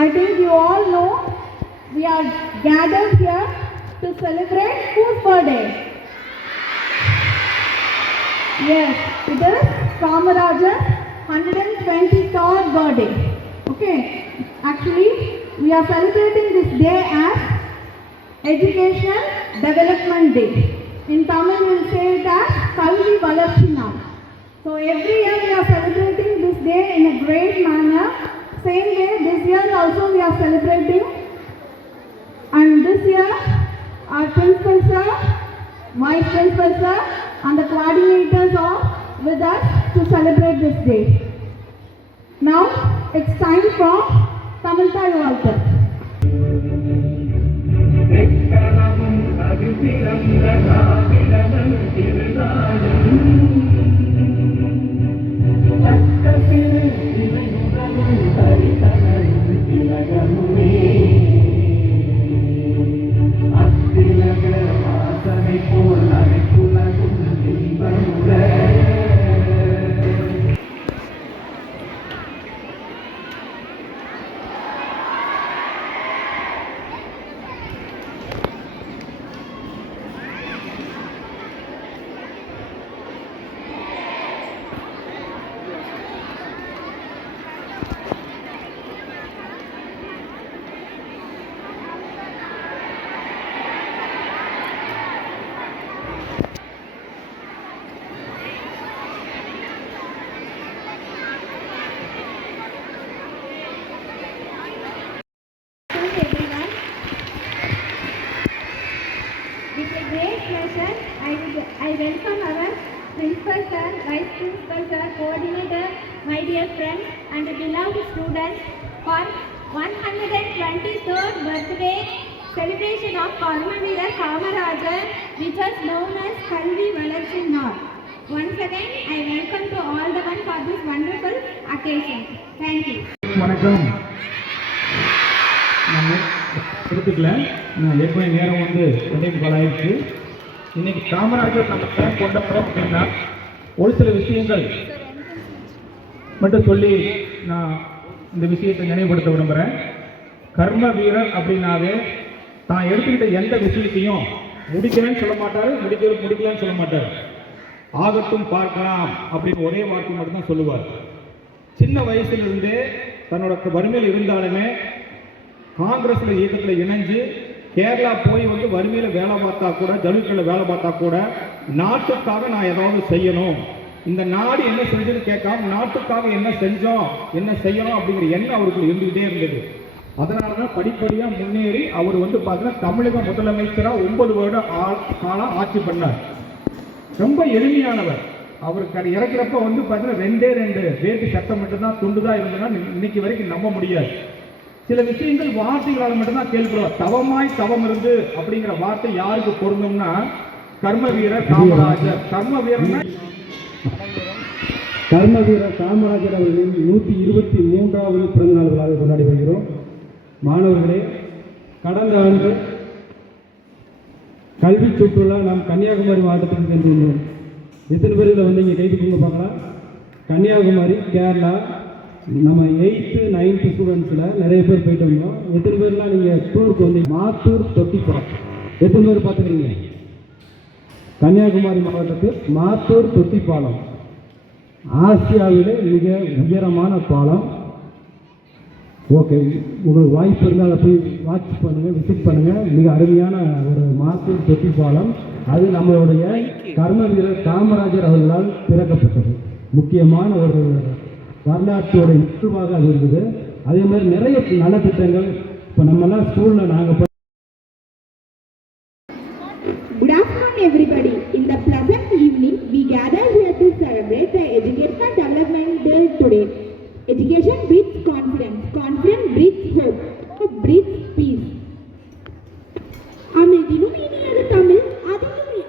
I think you all know we are gathered here to celebrate whose birthday? Yes, it is Kamarajar's 123rd birthday. Okay, actually we are celebrating this day as Educational Development Day. In Tamil we will say it as Kalvi Valarchi Naal. So every year we are celebrating this day in a great manner. Same way this year also we are celebrating, and this year our principal sir, vice principal sir and the coordinators are with us to celebrate this day. Now it's time for Tamil Thai Walther. With a great pleasure, I welcome our principal sir, vice principal sir, coordinator, my dear friends and beloved students for 123rd birthday celebration of Karmaveer Kamarajar, which was known as Kalvi Valarchi Naal. Once again, I welcome to all the one for this wonderful occasion. Thank you. வணக்கம். நம்ம எடுத்துக்கல, நான் ஏற்கனவே நேரம் வந்து 2:15 ஆயிடுச்சு. இன்னைக்கு காமராஜர் நம்ம ஏன் கொண்டாடுறோம் அப்படின்னா, ஒரு சில விஷயங்கள் மட்டும் சொல்லி நான் இந்த விஷயத்தை நினைவுபடுத்த விரும்புகிறேன். கர்ம வீரர் அப்படின்னாவே தான் எடுத்துக்கிட்ட எந்த விஷயத்தையும் முடிக்கிறேன்னு சொல்ல மாட்டார், முடிக்கலன்னு சொல்ல மாட்டார். ஆகட்டும் பார்க்கலாம் அப்படின்னு ஒரே வார்த்தை மட்டும்தான் சொல்லுவார். சின்ன வயசுலேருந்தே தன்னோட வறுமையில் இருந்தாலுமே காங்கிரஸில் இயக்கத்தில் இணைஞ்சு கேரளா போய் வந்து வறுமையில் வேலை பார்த்தா கூட, ஜவுளிக்கடையில் வேலை பார்த்தா கூட, நாட்டுக்காக நான் ஏதாவது செய்யணும், இந்த நாடு என்ன செஞ்சதுன்னு கேட்காம நாட்டுக்காக என்ன செஞ்சோம், என்ன செய்யணும் அப்படிங்கிற எண்ணம் அவருக்கு இருந்துகிட்டே இருந்தது. அதனால தான் படிப்படியாக முன்னேறி அவர் வந்து பார்த்தீங்கன்னா தமிழக முதலமைச்சராக 9 வருட காலம் ஆட்சி பண்ணார். ரொம்ப எளிமையானவர். அவருக்கு இறக்கிறப்ப வந்து பார்த்தீங்கன்னா 2 வேட்டி சட்டம் மட்டும்தான், துண்டு தான் இருந்ததுன்னா இன்னைக்கு வரைக்கும் நம்ப முடியாது. சில விஷயங்கள் வார்த்தைகளால் மட்டும்தான் கேள்விப்படுவார். தவமாய் தவம் இருந்து அப்படிங்கிற வார்த்தை யாருக்கு பொருந்தும்னா, கர்ம வீரர் காமராஜர். கர்மவீரர் காமராஜர் அவர்களின் 123வது பிறந்த நாள் விழாவை கொண்டாடி வருகிறோம். மாணவர்களே, கடந்த ஆண்டு கல்வி சுற்றுலா நாம் கன்னியாகுமரி மாவட்டத்துக்கு சென்று வந்தோம். எத்தனை பேர் இதில் வந்து இங்கே கைது கொடுங்க பார்க்கலாம். கன்னியாகுமரி, கேரளா, நம்ம 8th 9th ஸ்டூடெண்ட்ஸில் நிறைய பேர் போயிட்டு வந்தோம். எத்தனை பேர்லாம் நீங்கள் டூருக்கு வந்து மாத்தூர் தொட்டிப்பாலம் எத்தனை பேர் பார்த்துக்கிறீங்க? கன்னியாகுமரி மாவட்டத்தில் மாத்தூர் தொட்டிப்பாலம் ஆசியாவிலே மிக உயரமான பாலம். ஓகே, உங்களுக்கு வாய்ப்பு இருந்தால் அதை போய் வாட்ச் பண்ணுங்கள், விசிட் பண்ணுங்கள். மிக அருமையான ஒரு மாத்தூர் தொட்டிப்பாலம். அது நம்மளுடைய கர்ம வீரர் காமராஜர் அவர்களால் திறக்கப்பட்டது. முக்கியமான ஒரு வரலாற்றோட நிகழ்வாக அது இருந்தது. அதே மாதிரி நிறைய நலத்திட்டங்கள் இப்போ நம்மெல்லாம் ஸ்கூலில் நாங்கள். Good afternoon everybody. In the pleasant evening, we gather here to celebrate the Educational Development Day today. Education breeds confidence. Confidence breeds hope. Hope breeds peace. அமைதியும் இனியது தமிழ்,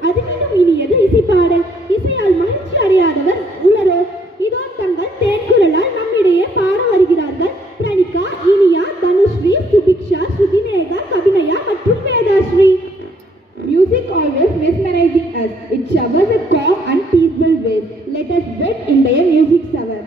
அதிலும் இனியது இசைப்பாடு. இசையால் மகிழ்ச்சி அடையாதவர் உலரோ. இதோ தங்கள் தேன்குரலால் நம்மிடையே பாட வருகிறார்கள் பிரணிகா, இனியா, தனுஸ்ரீ, சுபிக்ஷா, ஸ்ருதிநேகா, கபினயா மற்றும் Vedasri. Music always mesmerizing us. It showers a calm and peaceful ways. Let us wet in their music shower.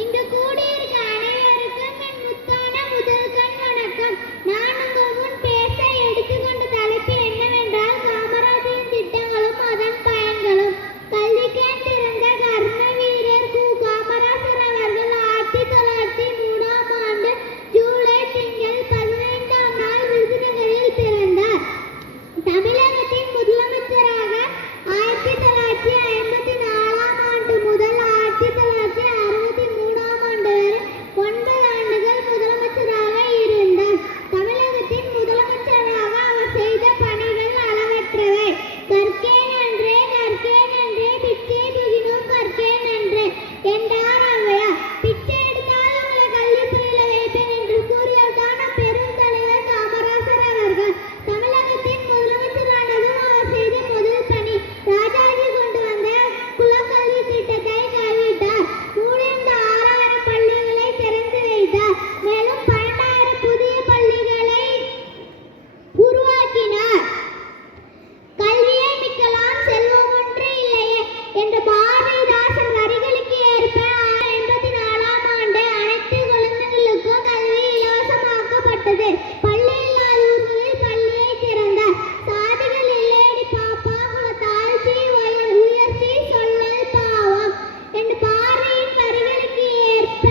இங்கு கூடியிருக்க அனைவருக்கும் என் முத்தான முதல்கண் வணக்கம். நான் உங்க முன் பேச எடுத்துக்கொண்ட தலைப்பு என்னவென்றால் காமராஜரின் திட்டங்களும் அதன் பயன்களும். கல்விக்கண் திறந்த கர்ம வீரர் கு. காமராஜர் அவர்கள் 1903 ஆண்டு ஜூலை திங்கள் 15ஆம் நாள் விருதுநகரில் பிறந்தார். தமிழகத்தின் முதலமைச்சராக 1954ஆம் ஆண்டு முதல் 1963ஆம் ஆண்டு வரை 9 ஆண்டுகள் முதலமைச்சராக இருந்தார். தமிழகத்தின் முதலமைச்சராக அவர் செய்த பணிகள் அளவற்றவை. கற்கேன் அன்றே கற்கேன் அன்றே பிச்சை புகினும் கற்கேன் அன்றே என்றார் ஔவையார். பிச்சை எடுத்தால் உங்களை கல்விப்பயில வைப்பேன் என்று கூறியவர்தான் பெரும் தலைவர் காமராஜர் அவர்கள். தமிழகத்தின் முதலமைச்சரானதும் அவர் செய்த முதல் பணி ராஜாஜி கொண்டு வந்த குலக்கல்வி திட்டத்தை கைவிட்டார். மூடியிருந்த 6000 பள்ளிகளை திறந்து வைத்தார். மேலும் 12,000 புதிய பள்ளிகளை உருவாக்கினார். கல்வியை மிக்கலாம் செல்வம் ஒன்று இல்லையே என்ற பாரதிதாசன் வரிகளுக்கு ஏற்ப 1984ஆம் ஆண்டு அனைத்து குழந்தைகளுக்கும் கல்வி இலவசமாக்கப்பட்டது. பள்ளி இல்லாத ஊர்களில் பள்ளியை திறந்தார். சாதிகள் இல்லையடி பாப்பா குல தாழ்ச்சி உயர்ச்சி சொல்லல் பாவம் என்ற பாரதியின் வரிகளுக்கு ஏற்ப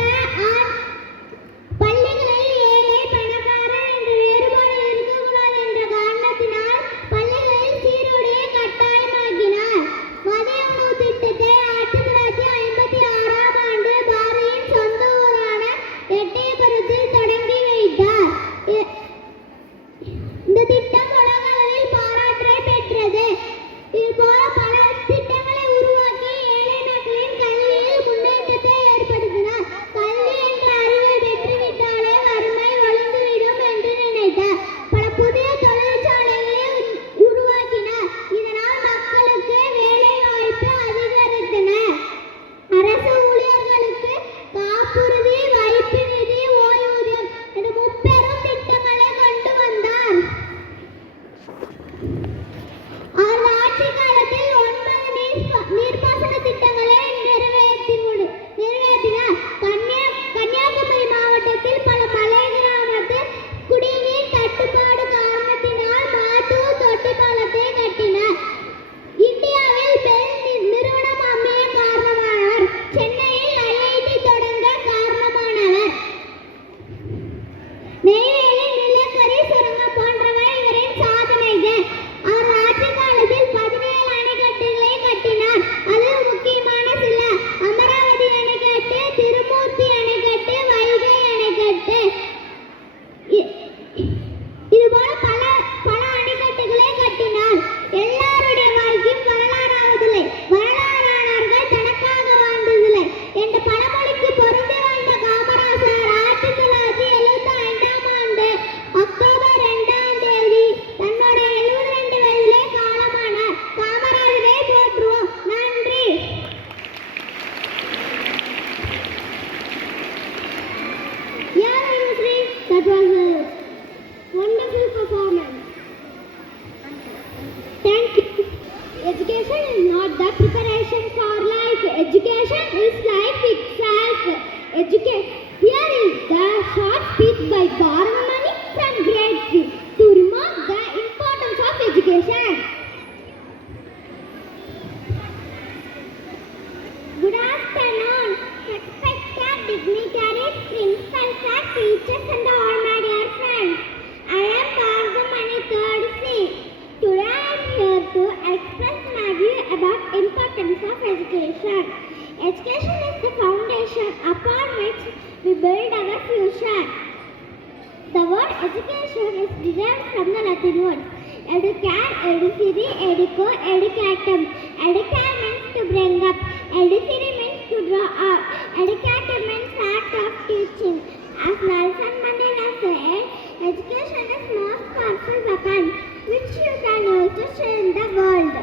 பள்ளிகளில் ஏழை பணக்காரர் என்ற வேறுபாடு இருக்கக்கூடாது என்ற காரணத்தினால் பள்ளிகளில் சீருடையை கட்டாயமாக்கினார். மதிய உணவு திட்டத்தை 1956ஆம் ஆண்டு பாரதியின் சொந்த ஊரான எட்டயபுரத்தில் தொடங்கி வைத்தார். இந்த திட்டம் உலக அளவில் பாராட்டை பெற்றது. இதுபோல பல திட்டங்களை உருவாக்கி ஏழை மக்களின் கல்வியில் முன்னேற்றத்தை ஏற்படுத்தினார். கல்வி என்ற அறிவை பெற்றுவிட்டாலே வறுமை ஒழிந்துவிடும் என்று நினைத்தார். பல புதிய தொழிற்சாலைகளை உருவாக்கினார். இதனால் மக்களுக்கு வேலை வாய்ப்பு அதிகரித்தன. அரசு ஊழியர்களுக்கு காப்புறுதி, வைப்பு நிதி, ஓய்வூதியம் என்ற முப்பெரும் திட்டங்களை கொண்டு வந்தார். அவரது ஆட்சி காலத்தில் 9 நீர்ப்பாசன திட்டங்களை நிறைவேற்றினார். கன்னியாகுமரி மாவட்டத்தில் பல மலை கிராமத்தில் குடிநீர் தட்டுப்பாடு காரணத்தினால் மாத்தூர் தொட்டி பாலத்தை கட்டினார். இந்தியாவில் பெல் நிறுவனம் அமைய காரணமானவர். சென்னையில் IIT தொடங்க காரணமானவர். நெய்வேலி நிலக்கரி சுரங்கம் போன்றவை இவரின் சாதனைகள். அவர் ஆட்சி காலத்தில் 17 அணைக்கட்டுகளை கட்டினார். அதில் முக்கியமான சில: அமராவதி அணைக்கட்டு, திருமூர்த்தி அணைக்கட்டு, வைகை அணைக்கட்டு. இதுபோல பல அணைக்கட்டுகளை கட்டினார். எல்லாருடைய வாழ்க்கையும் வரலாறாவதில்லை, வரலாறானவர்கள் தனக்காக வாழ்ந்ததில்லை என்ற பழமொழிக்கு பொருந்தி வாழ்ந்த காமராஜர் 1975ஆம் ஆண்டு அக்டோபர் 2ஆம் தேதி தன்னோட 72 வயதிலே காலமானார். காமராஜரை போற்றுவோம். நன்றி. Yeah, Ministry, that was a wonderful performance. Thank you. Education is not the preparation for life. Education is life itself. Here is the short speech by Borrowed Money from Grade 3 to remark the importance of education. Good afternoon, respected dignitaries, principals, and teachers, and all my dear friends. I am Borrowed Money 3rd C. Today I am here to express my view about importance of education. Education is the foundation upon which we build our future. The word education is derived from the Latin word educare, educere, educo, educatum. Educare means to bring up, educere means to draw up, educatum means art of teaching. As Nelson Mandela said, education is most powerful weapon which you can use to change the world.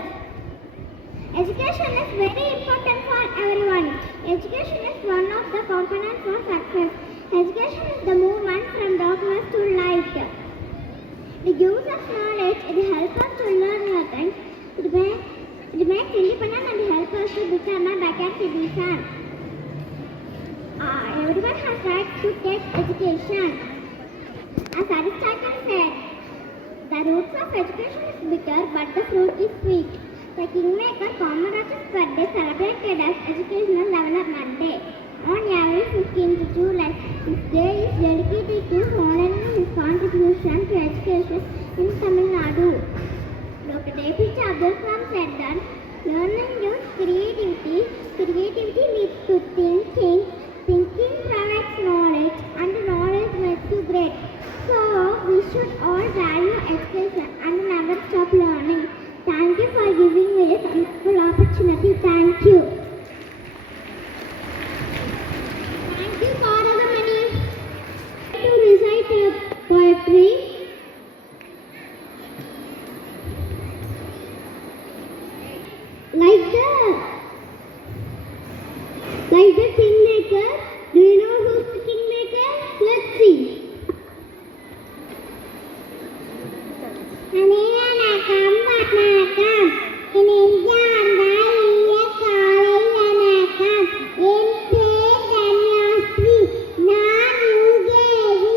Education is very important for everyone. Education is one of the components for success. Education is the movement from darkness to light. The use of knowledge, it helps us to learn new things. It makes independent and helps us to become a better citizen. Everyone has right to take education. As Aristotle said, the roots of education is bitter, but the fruit is sweet. The Kingmaker Kamaraj's birthday celebrated as Educational Development Day. On every 15th July, this day is dedicated to honoring his contribution to education in Tamil Nadu. Dr. APJ Abdul Kalam said that learning gives creativity, creativity leads to thinking, thinking provides knowledge, and knowledge makes you great. So, we should all value education and never stop learning. Thank you for giving me this beautiful opportunity. Thank you. Thank you, Karadamani. To recite a poetry. Like the Kingmaker. Do you know who's the Kingmaker? Let's see. வணக்கம் வணக்கம் நெஞ்சார்ந்த காலை வணக்கம் என் பேர் தன்யாஸ்ரீ நான் UKG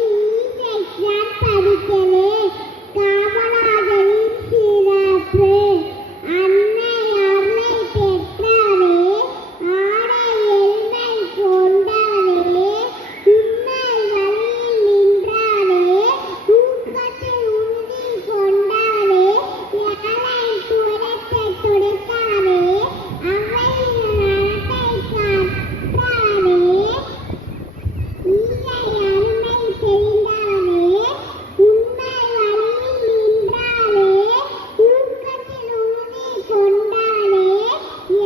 section படிக்கிறேன் காமராஜரின் சிறப்பு அன்னை அருளை பெற்றவரே ஆடை எளிமை கொண்டவரே உண்மை வழியில் நின்றாரே ஊக்கத்தில் உந்தி கொண்டவரே ஏழை துயரத்தை துடைத்தாரே அவை நலத்தை காத்தாரே இல்லை அருமை தெரிந்தவரே உண்மை வழியில் நின்றாரே ஊக்கத்தில் உறுதி கொண்டாரே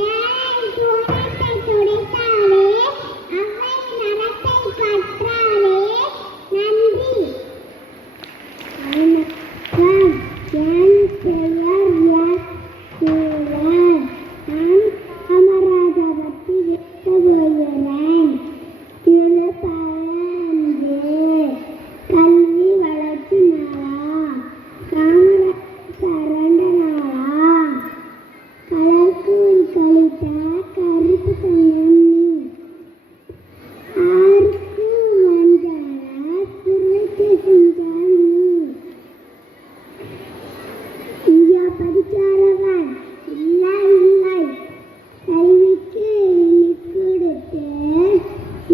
ஏழை துயரத்தை துடைத்தாரே அவை நலத்தை கற்றாரே நன்றி. வணக்கம் என் பெயர் யசூரன். நான் காமராஜரை பற்றி பேச போகிறேன். திருப்பரந்து கல்வி வளர்ச்சி நாளா, காமராஜர் பிறந்த நாளா, கலர்கூழ் கழித்த கருப்பு தங்கம் நீ, ஆருக்கு மஞ்சள புரட்சி செஞ்சால் நீ. இந்தியா படிக்காதவன் இல்லை இல்லை, கல்விக்கு விழி கொடுத்து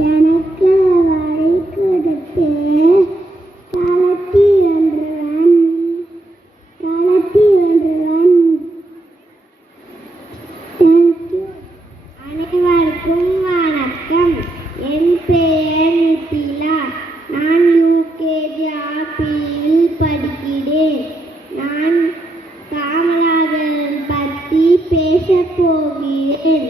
எனக்கு வழி கொடுத்து களத்தி வென்றவன் களத்தி வென்றவன். தேங்க்யூ. அனைவருக்கும் வணக்கம். என் பெயர் நித்திலா. நான் யூகேஜி ஆப்பியில் படிக்கிறேன். நான் காமராஜர் பற்றி பேசப் போகிறேன்.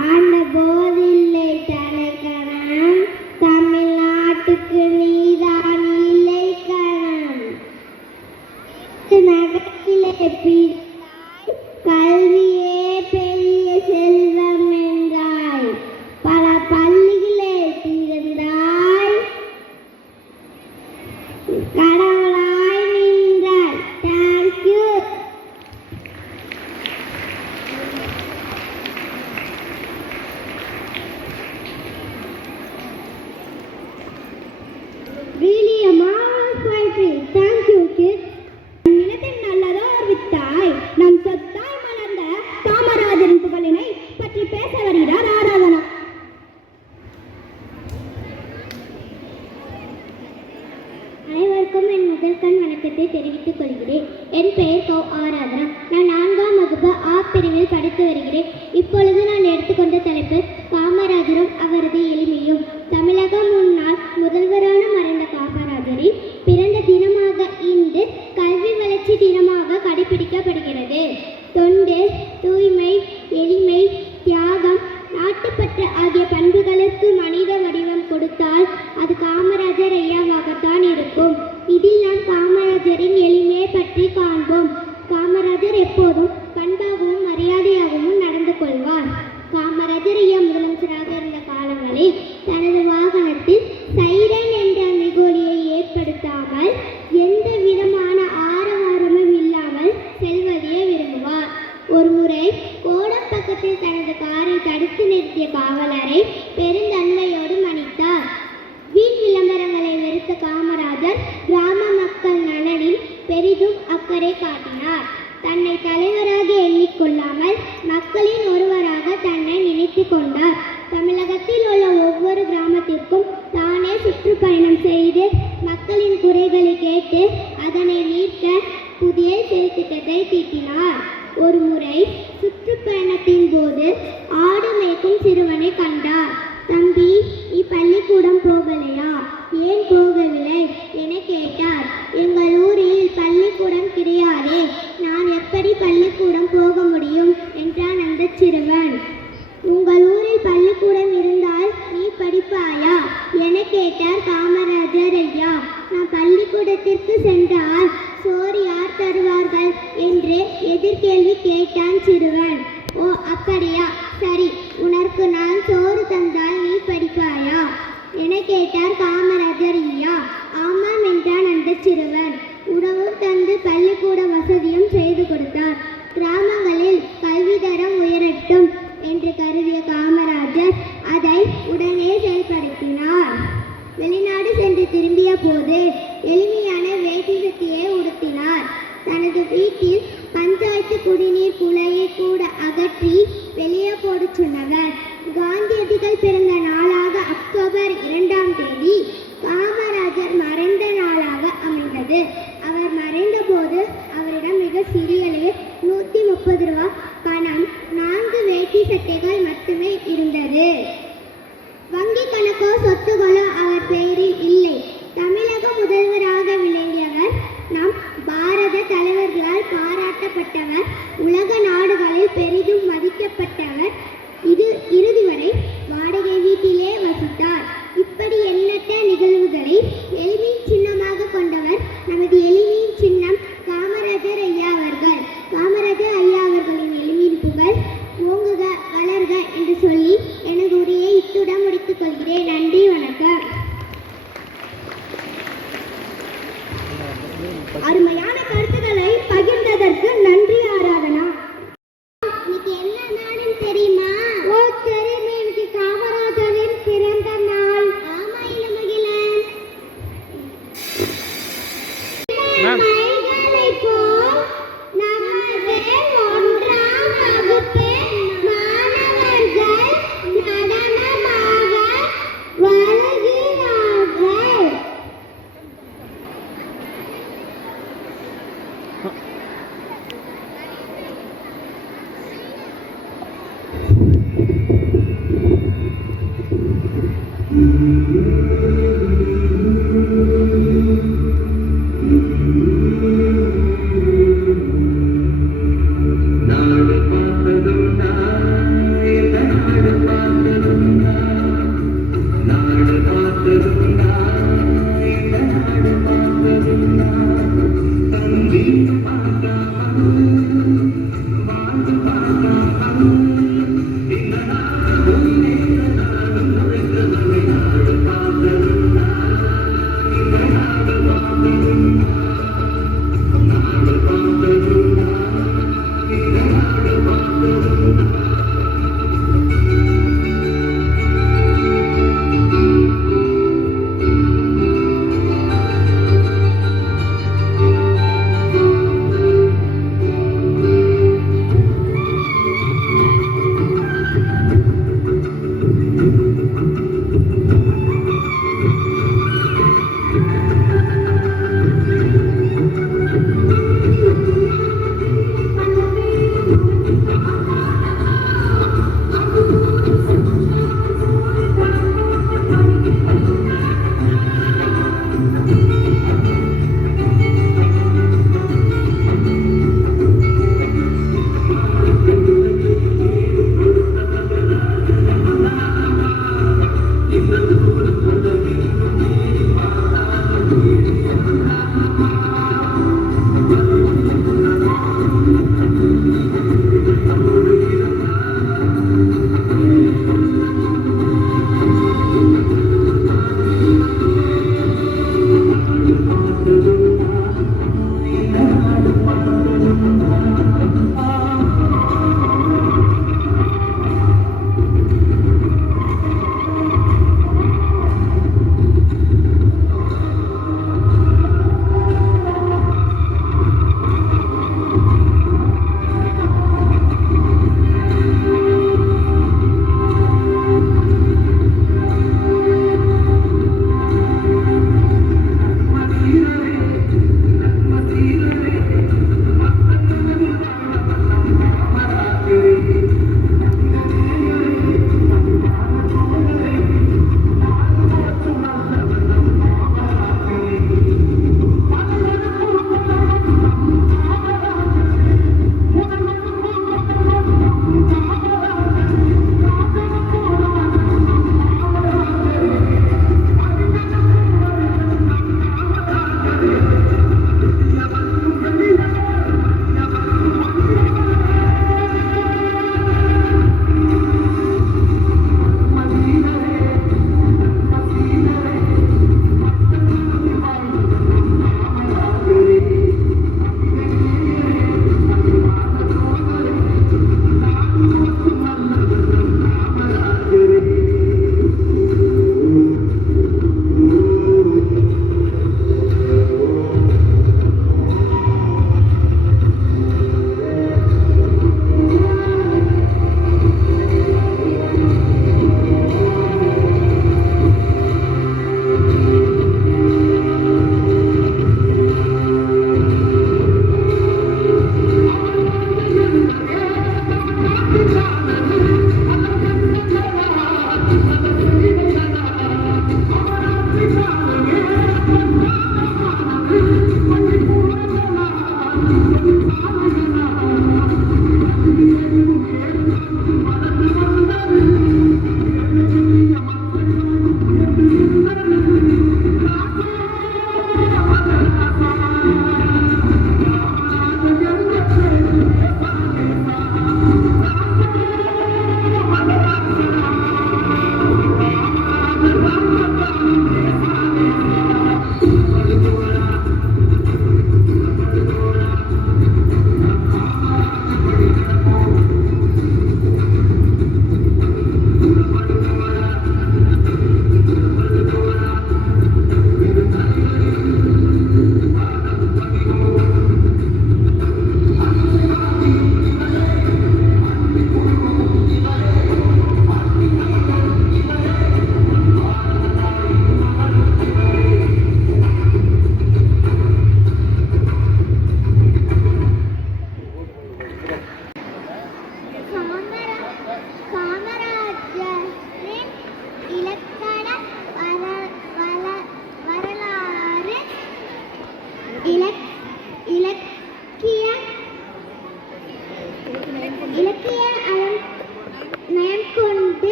ஆண்ட போதில்லை தனக்கணம், தமிழ்நாட்டுக்கு நீதான் இல்லை கணம். நகத்திலே பிடித்தாய், கல்வியே பெரிய செல்வம் என்றாய். பல பள்ளிகளே திறந்தாய், கடவுளாய் நின்றாய். Thank you. Really a marvelous poetry. Thank you, kids. நிலத்தின் நல்லதோர் வித்தாய், நம் சொத்தாய் மலர்ந்த காமராஜரின் புகழினை பற்றி பேச வருகிறார் ஆராதனா. அனைவருக்கும் என் முதல்கண் வணக்கத்தை தெரிவித்துக் கொள்கிறேன். என் பெயர் கௌ ஆராதனா. நான் 4ஆம் வகுப்பு ஆ பிரிவில் படித்து வருகிறேன். இப்பொழுது நான் எடுத்துக்கொண்ட தலைப்பு காமராஜரும் அவரது எளிமையும். தமிழக முன்னாள் முதல்வரான மறைந்த காமராஜரின் பிறந்த தினமாக இன்று கல்வி வளர்ச்சி தினமாக கடைபிடிக்கப்படுகிறது. தொண்டு, தூய்மை, எளிமை, தியாகம், நாட்டுப்பற்று ஆகிய பண்புகளுக்கு மனித வடிவம் கொடுத்தால் அது காமராஜர் ஐயாவாகத்தான் இருக்கும். இதில் நாம் காமராஜரின் எளிமையை பற்றி காண்போம். காமராஜர் எப்போதும் பண்பாகவும் மரியாதையாகவும் நடந்து கொள்வார். காமராஜர் ஐயா முதலமைச்சராக இருந்த காலங்களில் தனது வாகனத்தில் சைரன் என்ற நெகோலியை ஏற்படுத்தாமல் எந்த விதமான ஆரவாரமும் இல்லாமல் செல்வதையே விரும்புவார். ஒருமுறை கோடம்பக்கத்தில் தனது காரை தடுத்து நிறுத்திய காவலரை பெருந்தன்மையோடு பெரிதும் அக்கறை காட்டினார். தன்னை தலைவராக எண்ணிக்கொள்ளாமல் மக்களின் ஒருவராக தன்னை நினைத்து கொண்டார். தமிழகத்தில் உள்ள ஒவ்வொரு கிராமத்திற்கும் தானே சுற்றுப்பயணம் செய்து மக்களின் குறைகளை கேட்டு அதனை நீக்க புதிய செயல்திட்டத்தை தீட்டினார். ஒரு முறை சுற்றுப்பயணத்தின் போது ஆடு மேய்க்கும் சிறுவனை கண்டார். தம்பி, நீ பள்ளிக்கூடம் போகலையா? ஏன் போகவில்லை என கேட்டார். எங்கள் ஊரில் பள்ளிக்கூடம் கிடையாதே, நான் எப்படி பள்ளிக்கூடம் போக முடியும் என்றான் அந்த சிறுவன். உங்கள் ஊரில் பள்ளிக்கூடம் இருந்தால் நீ படிப்பாயா என கேட்டார் காமராஜர் ஐயா. நான் பள்ளிக்கூடத்திற்கு சென்றால் சோறு யார் தருவார்கள் என்று எதிர்கேள்வி கேட்டான் சிறுவன். ஓ அப்படியா, சரி, உனக்கு நான் சோறு தந்தால் நீ படிப்பாயா என கேட்டார் காமராஜர் ஐயா. ஆமாம் என்றான் அந்த சிறுவன். உணவும் தந்து பள்ளிக்கூட வசதியும் செய்து கொடுத்தார். கிராமங்களில் கல்வி தரம் உயரட்டும் என்று கருதிய காமராஜர் அதை உடனே செயல்படுத்தினார். வெளிநாடு சென்று திரும்பிய போது எளிமையான வேட்டி சட்டையை உடுத்தினார். தனது வீட்டில் பஞ்சாயத்து குடிநீர் குழாயை கூட அகற்றி வெளியே போட சொன்னவர். காந்தியடிகள் பிறந்த நாளாக அக்டோபர் 2ஆம் தேதி காமராஜர் மறைந்த நாளாக அமைந்தது. அவர் மறைந்த போது அவரிடம் மிக சிறிய 130 ரூபாய் பணம், 4 வேட்டி சட்டைகள் மட்டுமே இருந்தது. வங்கி கணக்கோ சொத்துகளோ அவர் பெயரில் இல்லை. தமிழக முதல்வராக விளங்கியவர். நம் பாரத தலைவர்களால் பாராட்டப்பட்டவர். உலக நாடுகளில் பெரிதும் மதிக்கப்பட்டவர். இறுதி வரை வாடகை வீட்டிலே வசித்தார். இப்படி எண்ணற்ற நிகழ்வுகளை எளிமை சின்னமாக கொண்டவர் நமது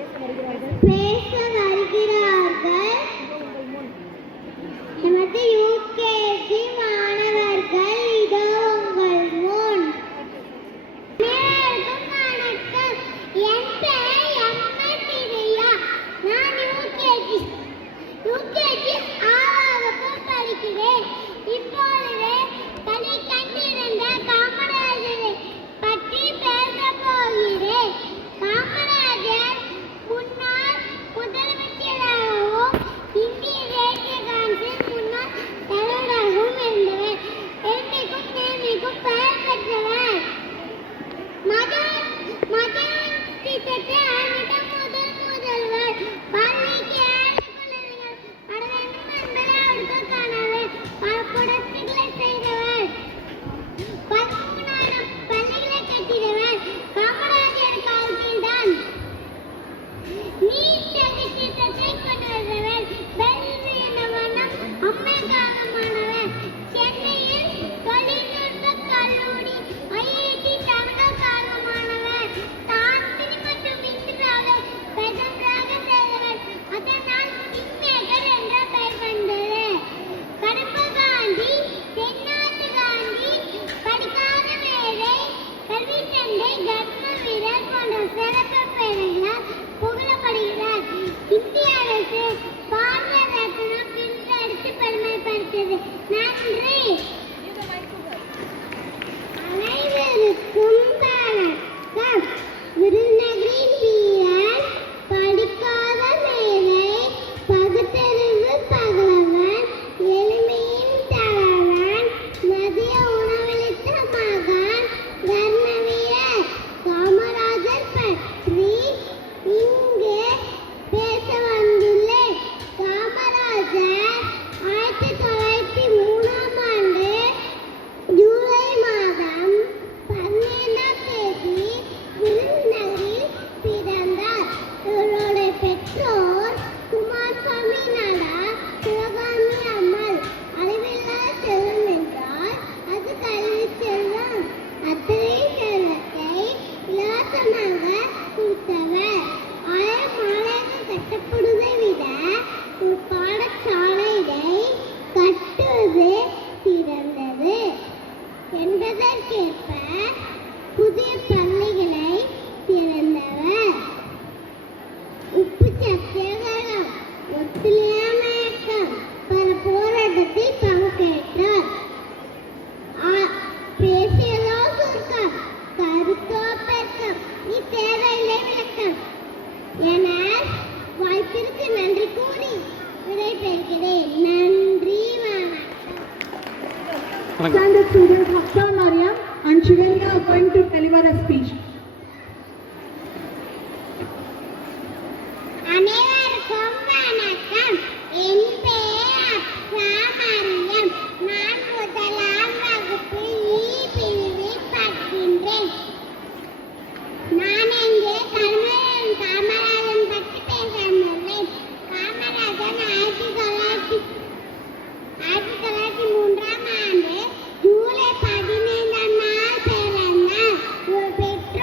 பேச வருகிறார்கள் நமது யூகேஜி மாணவர்கள். இதோ உங்கள் முன். அனைவருக்கும் வணக்கம். என் பெயர் எம்.எஸ். பிரியா. நான் யூகேஜி ஆறாவது படிக்கிறேன். இப்பொழுது தன்னை கண்டிருந்த காமராஜரை பற்றி பேசப் போகிறேன். காமராஜர் முன்னாள் முதலமைச்சராகவும் இந்திய தேசிய காங்கிரஸ் முன்னாள் தலைவராகவும் இருந்தவர். என்னைக்கும் நேர்மைக்கும் பெயர் பெற்றவர். மதன் திட்டத்தை ஆரம்பித்த முதல்வர். பள்ளிக்கு ஏழை குழந்தைகள் வர வேண்டும் என்பதை அவருக்கு கனவு. பல புரட்சிகளை செய்தவர். 13,000 பள்ளிகளை கட்டியவர். காமராஜர் காலத்தில்தான் நீட் திட்டத்தை கொண்டு வந்தவர். பெல்ஜி என்ற வண்ணம் அம்மை காரணமானவர். சென்னையில் தொழில்நுட்ப கல்லூரி ஐஐடி தங்க காரணமானவர். தான்சினி மற்றும் இந்திராவை பிரதமராக செய்தவர். அதனால் கிங்மேக்கர் என்ற பெயர் வந்தது. கருப்பு காந்தி, தென்னாட்டு காந்தி, படிக்காத மேதை, கல்வி தந்தை, கர்ப்ப வீரர் போன்ற சிறப்பு பெயர்களால் புகழப்படுகிறார். இந்திய அரசு பாரத ரத்னம் விருது அளித்து பெருமைப்படுத்தது. நன்றி. அனைவருக்கும் வணக்கம். விருதுநகரின் வீரன், படிக்காத மேதை, பகுத்தறிவு பகலவன், எளிமையின் தலைவன், மதிய உணவளித்த மகன், கர்ணவீரர் காமராஜர் பற்றி இங்கு பேச வந்துள்ளேன். காமராஜர் 1903ஆம் ஆண்டு ஜூலை மாதம் 15ஆம் தேதி விருதுநகரில் பிறந்தார். இவருடைய பெற்றோர் குமாரசாமி நாடா, சிவகாமி அம்மாள். அறிவில்லா செல்வம் என்றால் அது கல்வி செல்வம். அத்தனை செல்வத்தை இலவசமாக கொடுத்தவர். 1000 மாலைகள் கட்டப்படுவதை விட ஒரு பாடசாலையை கட்டுவது சிறந்தது என்பதற்கேற்ப புதிய பள்ளிகளை திறந்தவர். உப்பு சத்தியாகிரகம், ஒத்துழையாமை இயக்கம் பல போராட்டத்தில் பங்கேற்றார். பேசியதோ சுருக்கம், கருத்தோ பெருக்கம், நீ தேவையில்லை விளக்கம் என வாய்ப்பிற்கு நன்றி கூறி விடைபெறுகிறேன். நன்றி, வணக்கம். Standard student Hafsa Mariam and Shivalya are going to deliver a speech. அனைவருக்கும் வணக்கம். என் பெயர் ஹப்சா மரியம். நான் முதலாம் வகுப்பு இ பிரிவில் படிக்கின்றேன். நான் இங்கே காமராஜன் பற்றி பேச வந்துள்ளேன். காமராஜன் 1903ஆம் ஆண்டு ஜூலை 15ஆம் நாள் பிறந்தார். இவர் பெற்றோர்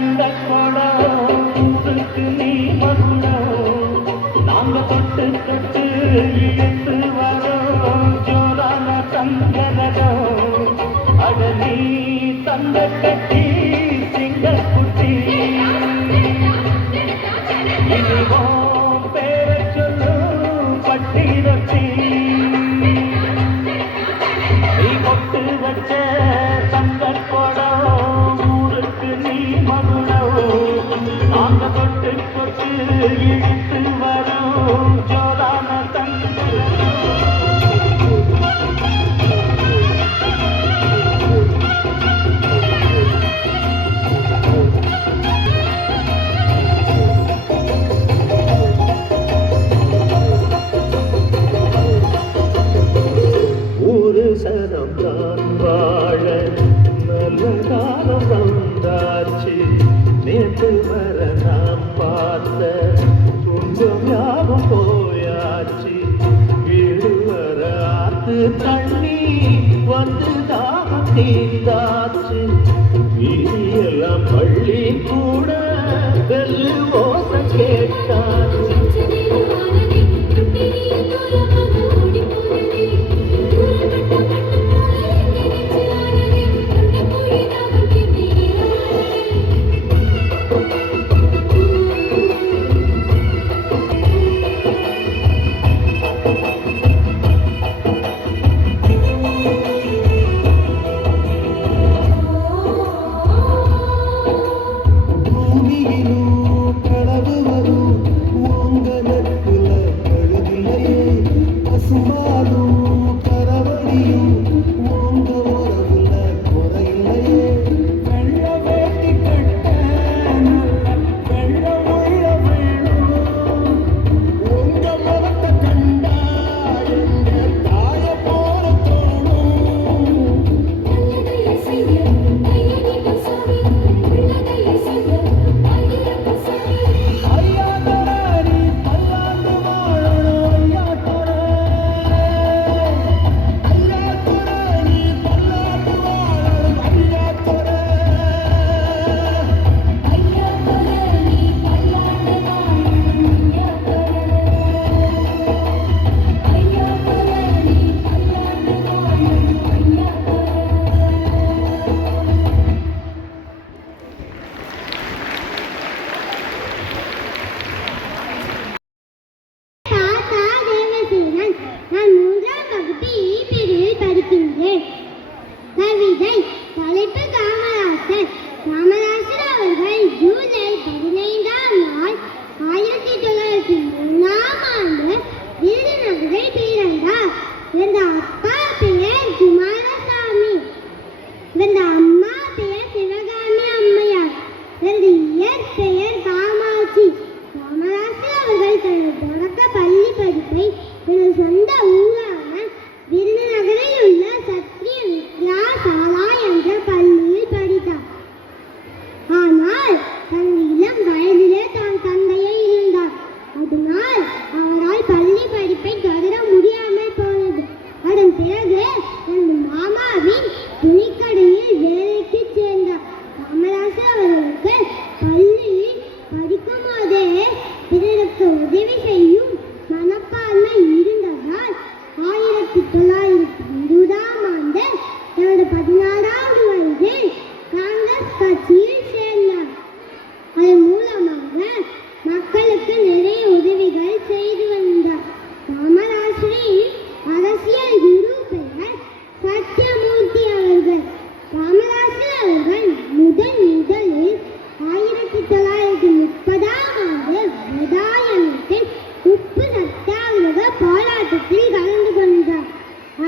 தந்த கொடக்கு நீ மகுடம் நாங்க தொட்டு தொட்டு இழுத்து வரோம் ஜோரான தங்கரகம் அட நீ தந்த கட்டி சிங்கக்குட்டி இனிவோம் பேர சொல்லு பட்டி ரொட்டி நீ கொட்டு வச்ச தங்க கொடம் ஊருக்கு நீ மகுடம் நாங்க தொட்டு தொட்டு இழுத்து வரோம் ஜோரான தங்கரகம் ஒரு சனம் தான் வாழ நல்ல காலம் வந்தாச்சு நேற்று வர நாம் பார்த்த துன்பம் யாவும் போயாச்சு வீடு வர ஆத்து தண்ணி வந்து தாகம் தீர்ந்தாச்சு வீதியெல்லாம் பள்ளி கூட வெள்ளு ஓசம் கேட்டாச்சு கவிதை தலைப்பு காமராசர். காமராசர் அவர்கள் ஜூலை 15ஆம் நாள் 1903 ஆண்டு விருதுநகரில் பிறந்தார். இவரது அப்பா பெயர் குமாரசாமி, இவரது அம்மா பெயர் சிவகாமி அம்மையார், இவரது இயற்பெயர் காமாட்சி. காமராசர் அவர்கள் தனது தொடக்க பள்ளி படிப்பை தனது சொந்த ஊரான விருதுநகரில் உள்ள சத்ரிய வித்யா சாலா என்ற பள்ளியில் படித்தார். ஆனால் தனது இளம் வயதிலே தான் தந்தையை இழந்தார். அதனால் அவரால் பள்ளி படிப்பை தொடர முடியாமல் போனது. அதன் பிறகு தனது மாமாவின் துணிக்கடையில் வேலைக்கு சேர்ந்தார். காமராசர் அவர்களுக்கு பள்ளியில் படிக்கும் போதே பிறருக்கு உதவி செய்யும் மனப்பான்மை இருந்ததால் 1920ஆம் ஆண்டு தனது 16வது வயதில் காங்கிரஸ் கட்சியில் சேர்ந்தார். அதன் மூலமாக மக்களுக்கு நிறைய உதவிகள் செய்து வந்தார். காமராசரின் அரசியல் குரு பெயர் சத்யமூர்த்தி அவர்கள். காமராசர் அவர்கள் முதலில் 1930ஆம் ஆண்டு விதாயனத்தில் உப்பு சத்தியாகிரக போராட்டத்தில் கலந்து கொண்டார்.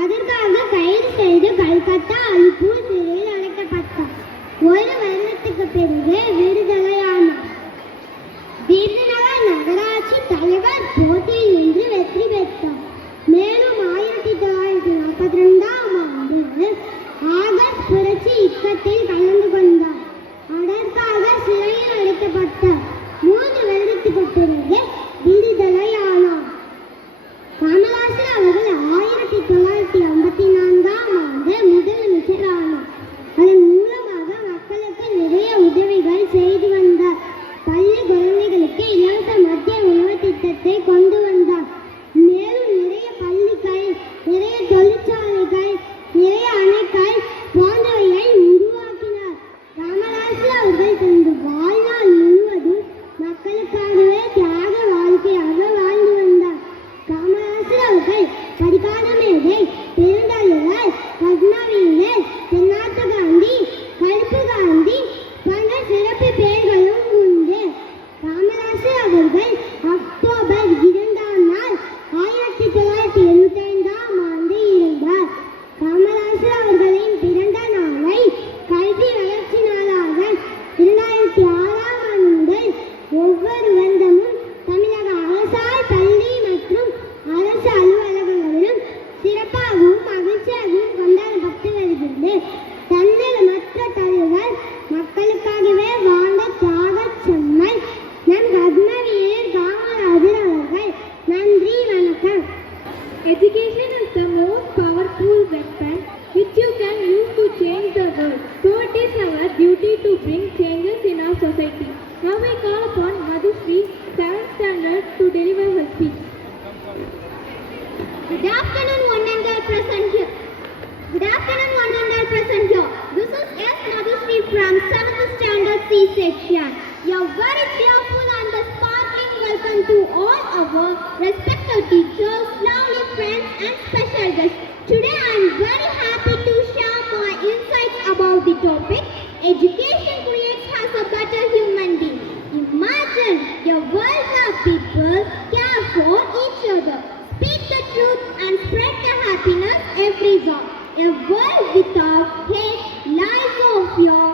அதற்காக கைது செய்து கல்கத்தா அலிப்பூர் சிறையில் அடைக்கப்பட்டார். ஒரு வருடத்துக்கு பிறகு விடுதலையானார். விருதுநகர் நகராட்சி தலைவர் போட்டியில் நின்று வெற்றி பெற்றார். மேலும் 1942ஆம் ஆண்டு ஆகஸ்ட் புரட்சி இயக்கத்தில் கலந்து கொண்டார். அதற்காக சிறையில் அடைக்கப்பட்டார். 3 வருடத்துக்கு பிறகு விடுதலையானார். காமராசர் அவர்கள் 1954ஆம் ஆண்டு முதலமைச்சர் ஆனார். அதன் மூலமாக மக்களுக்கு நிறைய உதவிகள் செய்து இருக்கிறது. தன்னலமற்ற தலைவர், மக்களுக்காகவே வாழ்ந்த தியாகச் செம்மல் நம் பத்மவீரர் காமராஜர் அவர்கள். நன்றி, வணக்கம். Education is the most powerful weapon which you can use to change the world. So it is our duty to bring changes in our society. Now I call upon Madhushree, 7th standard, to deliver her speech. Good afternoon, one and all present here. Good afternoon, one and all present here. This is S. Madhushree from 7th standard C section. A very cheerful and sparkling welcome to all our respected teachers, lovely friends and special guests. Today I am very happy to share my insights about the topic Education creates us a better human being. Imagine a world where people care for each other, speak the truth and spread the happiness everywhere. A world without hate, lies or fear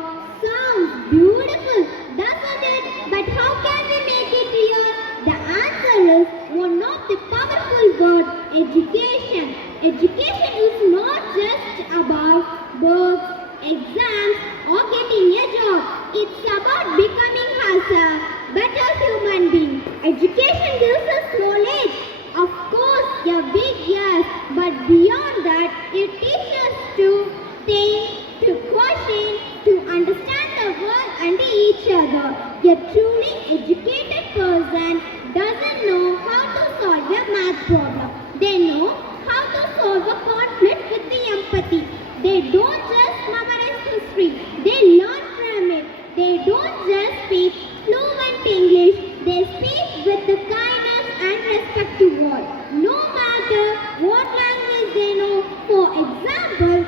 sounds beautiful, doesn't it? But how can we make it real? The answer is one of the powerful words, education. Education is not just about books, exams or getting a job. It's about becoming as a better human being. Education gives us knowledge. Of course, a big yes, but beyond that, it teaches us to think, to question, to understand the world and each other. A truly educated person doesn't know how to solve a math problem. They know how to solve a conflict with the empathy. They don't just memorize history, they learn from it. They don't just speak fluent English, they speak with the kindness and respect to all, no matter what language they know. For example,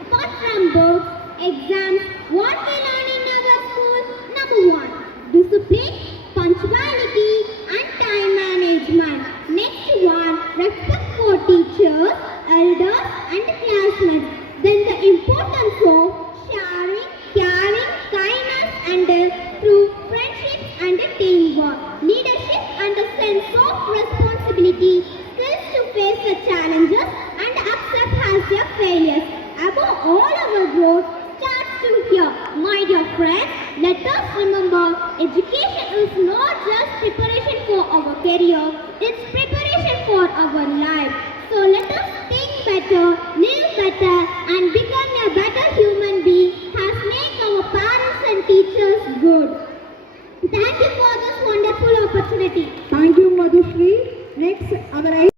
apart from books, exams, what we learn in our school? Number 1, discipline, punctuality and time management. Next one, respect for teachers, elders and classmates. Then the importance of sharing, caring, kindness and through friendship and teamwork. Leadership and a sense of responsibility, skills to face the challenges and accept as their failures. Above all, our growth starts to here. My dear friends, let us remember education is not just preparation for our career, it's preparation for our life. So let us think better, live better and become a better human being as make our parents and teachers good. Thank you for this wonderful opportunity. Thank you, Madhushree. Next, our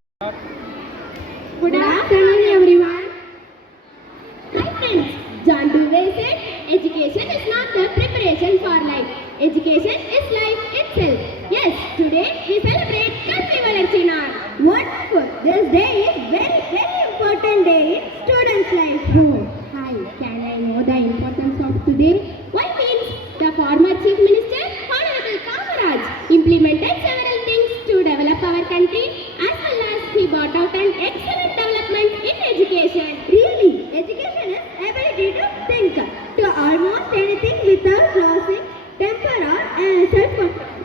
Good afternoon, everyone. Hi friends, John Dewey said, education is not the preparation for life. Education is life itself. Yes, today we celebrate Kalvi Valanchinar. Wonderful. This day is very important day in students' life. Oh, hi. Can I know the importance of today? Why means the former Chief Minister, Honorable Kamaraj, implemented several things to develop our country as well as he brought out an excellent development in education. Really, education is ability to think, to almost anything without losing temper or self-control.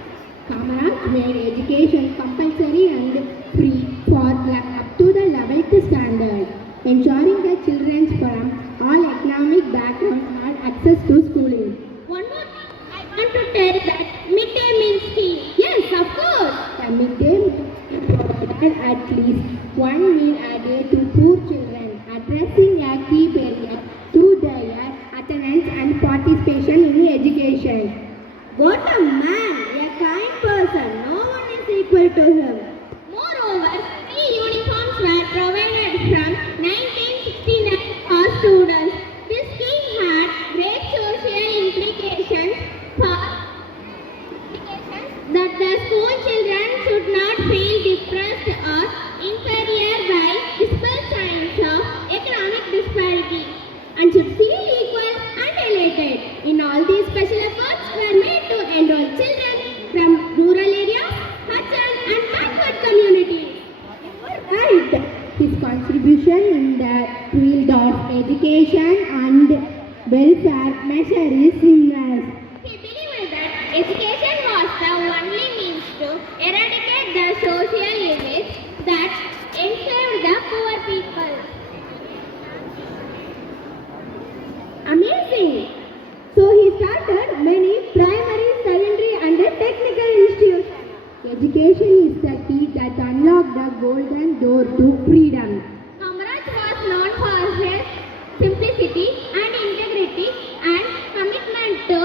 Kamaraj made education compulsory and free for up to the 11th standard, ensuring that children from all economic backgrounds had access to schooling. One more thing, I want to tell that midday meal scheme. Yes, of course. The midday meal provided at least one meal a day to poor children, addressing a key barrier to their attendance and participation in education. What a man, a kind person. No one is equal to him. Moreover, free uniforms were provided from 1969 for students. This scheme had great social implications that the school children should not feel depressed or inferior by visible signs of economic disparity and should feel equal and elated. In all these special efforts were made to enroll children from rural areas, urban and backward communities. Right. His contribution in the field of education and welfare measure is immense. He believed that education was the only means to eradicate the social evils that enslaved the poor people. amazing. So he started many primary, secondary and technical institutions. Education is the key that unlocks the golden door to freedom. Kamaraj was known for his simplicity and integrity and commitment to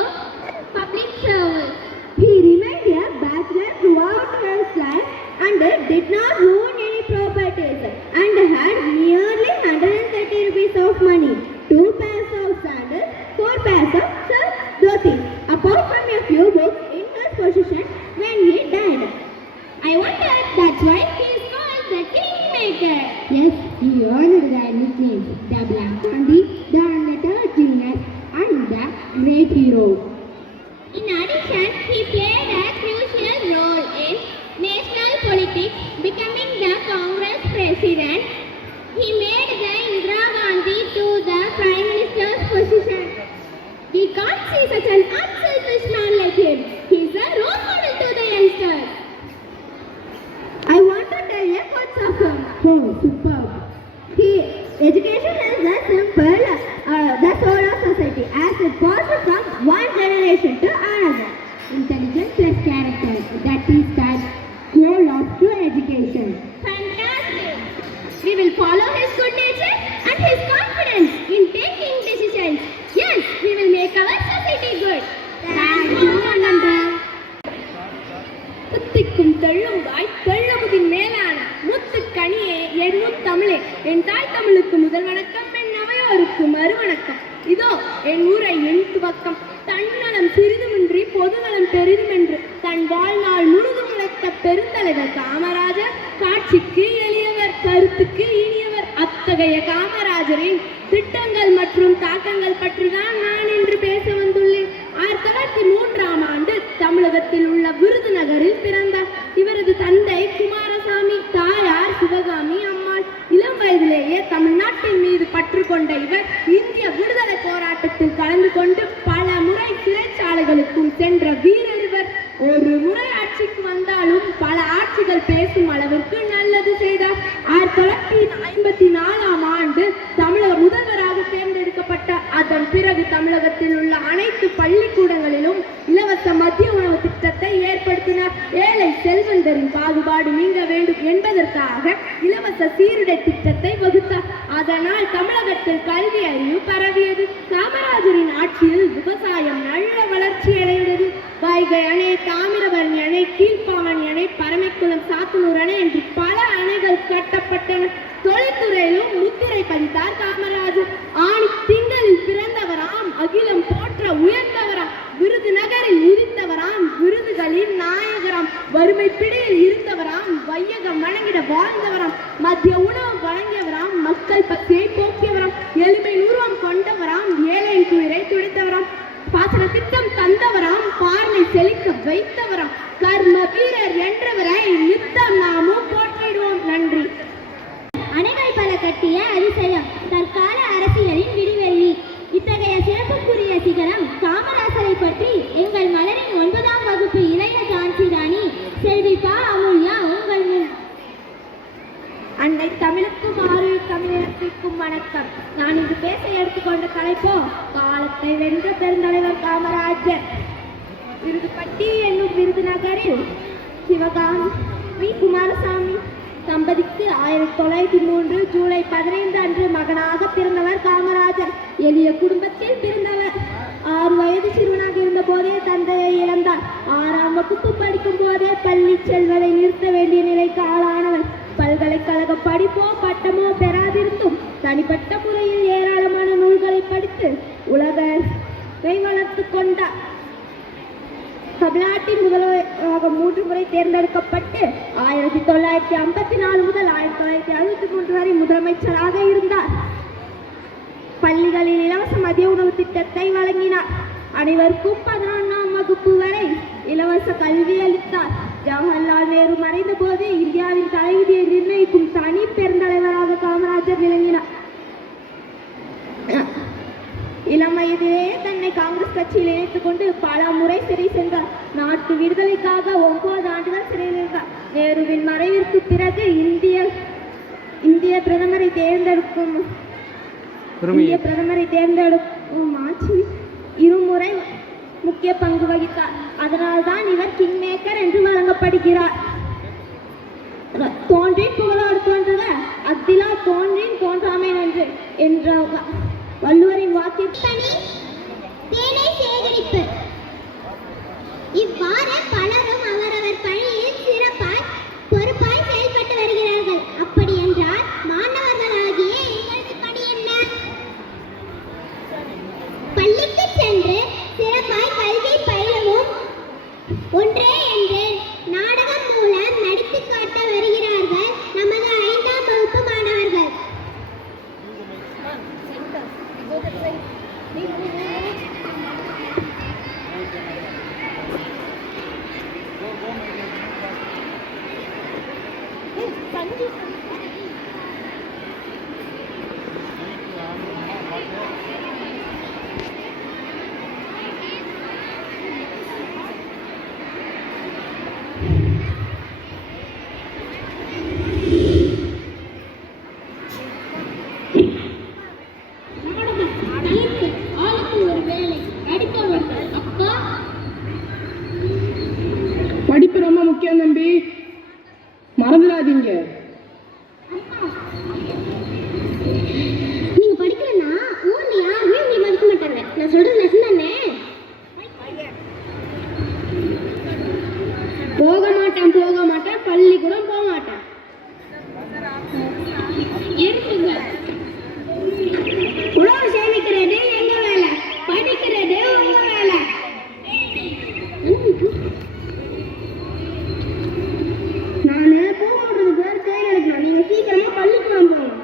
public service. He remained a bachelor throughout his life and did not own any properties and had nearly 130 rupees of money, 2 pairs of sandals, 4 pairs of shirt, dhoti, apart from a few books in his possession when he died. I wonder that's why he is called the Kingmaker. Yes, he earned the nicknames the Black Gandhi, the Unlettered Genius and the Great Hero. In addition, he played a crucial role in national politics, becoming the Congress president. He made the Indira Gandhi to the Prime Minister's position. We can't see such an unselfish man like him. He's a role model to the youngsters. I want to tell you what's of him. Oh, superb. Education is the simple, the soul of society as it passes from one generation to another. Intelligence plus character, that is the goal of true education. Fantastic. We will follow his good nature and his confidence in taking decisions. Yes, we will make our society good. Thank you, Ananda. முத்திக்கும் தெள்ளுங்காய் தெள்ளமுதின் மேலான முத்துக்கனியே எண்ணும் தமிழே என் தாய் தமிழுக்கு முதல் வணக்கம் என் அவையோருக்கு மறுவணக்கம். இதோ என் உரை என் துவக்கம். தன்னலம் சிறிதுமின்றி பொதுநலம் பெரிதுமென்று தன் வாழ்நாள் முழுதும் உழைத்த பெருந்தலைவர் காமராஜர். காட்சிக்கு எளியவர், கருத்துக்கு இனியவர். அத்தகைய காமராஜரின் திட்டங்கள் மற்றும் தாக்கங்கள் பற்றி தான் நான் இன்று பேச வந்துள்ளேன். 1903ஆம் ஆண்டு தமிழகத்தில் உள்ள விருதுநகரில் பிறந்தார். இவரது தந்தை குமாரசாமி, தாயார் சிவகாமி அம்மாள். இளம் வயதிலேயே தமிழ்நாட்டின் மீது பற்று கொண்ட இவர் இந்திய விடுதலை போராட்டத்தில் கலந்து கொண்டு பல முறை சிறைச்சாலைகளுக்கும் சென்ற வீரர் இவர். ஒரு முறை ஆட்சிக்கு வந்தாலும் பல ஆட்சிகள் பேசும் அளவிற்கு நல்லது செய்தார். 1954ஆம் ஆண்டு தமிழக முதல்வராக தேர்ந்தெடுக்கப்பட்டார். அதன் பிறகு தமிழகத்தில் உள்ள அனைத்து பள்ளிக்கூடங்களிலும் இலவச மதிய உணவு திட்டத்தை ஏற்படுத்தினார். ஏழை செல்வந்தரின் பாகுபாடு நீங்க வேண்டும் என்பதற்காக இலவச சீருடை திட்டத்தை வகுத்தார். அதனால் தமிழகத்தில் கல்வி அறிவு பரவியது. காமராஜரின் ஆட்சியில் விவசாயம் நல்ல வளர்ச்சி அடைந்தது. வைகை அணை, தாமிரபரணி அணை, கீழ்ப்பாவணி அணை, பரமைக்குளம், சாத்தனூர் அணை என்று பல அணைகள் கட்டப்பட்டன. தொழில்துறையிலும் முத்திரை பதித்தார் காமராஜர். ஆணி திங்களில் பிறந்தவராம், அகிலம் போற்ற உயர்ந்தவராம், விருதுநகரில் உதித்தவராம், விருதுகளின் நாயகராம், வறுமை பிடியில் இருந்தவராம், வையகம் வழங்கிட வாழ்ந்தவராம், மத்திய உணவு வழங்கியவராம், மக்கள் பசியை போக்கியவராம், எளிமை உருவம் கொண்டவராம், ஏழை துயரை துடைத்தவராம், பாசன திட்டம் தந்தவராம், பார்வை செழிக்க வைத்தவராம், கர்ம வீரர் என்றவரை நித்தம் நாமும் போற்றிடுவோம். நன்றி. அணைகள் பல கட்டிய அதிசயம், தற்கால அரசியலின் விடிவெள்ளி. இத்தகைய சிறப்புக்குரிய சிகரம் காமராசரை பற்றி எங்கள் மலரின் 9ஆம் வகுப்பு இளைய ஜான்சி ராணி செல்வி பா. அமுல்யா உங்கள் முன். அன்னை தமிழுக்கும் ஆறு தமிழகத்திற்கும் வணக்கம். நான் இங்கு பேச எடுத்துக்கொண்ட தலைப்போ காலத்தை வென்ற பெருந்தலைவர் காமராஜர். விருதுப்பட்டி என்னும் விருதுநகரில் சிவகாமி குமாரசாமி தம்பதிக்கு 1903 ஜூலை 15 அன்று மகனாக பிறந்தவர் காமராஜர். எளிய குடும்பத்தில் பிறந்தவர். 6 வயது சிறுவனாக இருந்த போதே தந்தையை இழந்தார். 6ஆம் வகுப்பு படிக்கும் போதே பள்ளி செல்வதை நிறுத்த வேண்டிய நிலைக்கு ஆளானவர். பல்கலைக்கழக படிப்போ பட்டமோ பெறாதிருந்தும் தனிப்பட்ட முறையில் ஏராளமான நூல்களை படித்து உலகை வளர்த்து கொண்டார். தமிழ்நாட்டின் முதல்வராக 3 முறை தேர்ந்தெடுக்கப்பட்டு 1954 முதல் 1963 வரை முதலமைச்சராக இருந்தார். பள்ளிகளில் இலவச மதிய உணவு திட்டத்தை வழங்கினார். அனைவருக்கும் 11ஆம் வகுப்பு வரை இலவச கல்வி அளித்தார். ஜவஹர்லால் நேரு மறைந்த போது இந்தியாவின் தலைவிதியை நிர்ணயிக்கும் தனி பெருந்தலைவராக காமராஜர் விளங்கினார். இளம் வயதிலே தன்னை காங்கிரஸ் கட்சியில் இணைத்துக் கொண்டு பல முறை சிறை சென்றார். நாட்டு விடுதலைக்காக 9 ஆண்டுகள் சிறையில் இருந்தார். நேருவின் மறைவிற்கு பிறகு இந்திய பிரதமரை தேர்ந்தெடுக்கும் இந்திய பிரதமரை தேர்ந்தெடுக்கும் ஆட்சி இருமுறை முக்கிய பங்கு வகித்தார். அதனால்தான் இவர் கிங் மேக்கர் என்று வழங்கப்படுகிறார். தோன்றின் புகழோடு தோன்றுக, அத்திலா தோன்றின் தோன்றாமை நன்று என்ற வள்ளுவரின் வாக்கிற்படி தேனை சேகரிப்பு. இவ்வாறு பலரும் அவரவர் பணியில் சிறப்பாய் பொறுப்பாய் செயல்பட்டு வருகிறார்கள். அப்படி என்றால் மாணவர்களாகிய எங்களது பணி என்ன? பள்ளிக்கு சென்று சிறப்பாய் கல்வி பயிலவும் ஒன்றே என்று நாடகம் மூலம் நடித்து காட்ட வருகிறார்கள் நமது 5ஆம் வகுப்பு மாணவர்கள். படிப்பு ரொம்ப முக்கியம் தம்பி, மறந்துடாதீங்க. நீங்க படிக்கலன்னா ஊர்ல யாருமே உங்களை மதிக்க மாட்டாங்க. நான் சொல்றது நெசம் தானே? போக மாட்டேன் பள்ளிக்கூடம் போக மாட்டேன். உணவு சேமிக்கிறது எங்க வேலை, படிக்கிறது உங்க வேலை. நானு போடுறது பேர் கையில் எடுக்கணும். நீங்க சீக்கிரமா பள்ளிக்கூடம் போகணும்.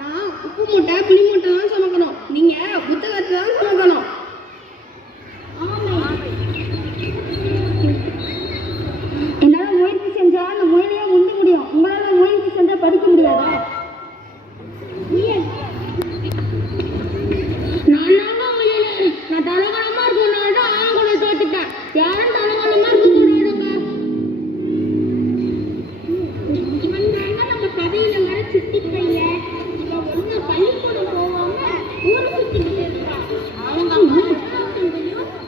நான் உப்பு மூட்டை புளி மூட்டை தான் சமைக்கணும், நீங்க புத்தகத்தை தான் சமைக்கணும். என்னால முயற்சி செஞ்சா அந்த முயலையே முந்தி முடியும், உங்களால முயற்சி செஞ்சா படிக்க முடியாதா? நான் தலகலமா இருக்கனால ஆண்களை தோட்டுட்டேன். யாரும் தலகலமா இருக்க முடியாதுங்க. இவன் தாங்க நம்ம கதையில வர சுத்தி பையன். இவன் ஒண்ணு பள்ளிக்கூடம் போவாம ஊரை சுத்திட்டு இருக்கான். அவங்க அம்மா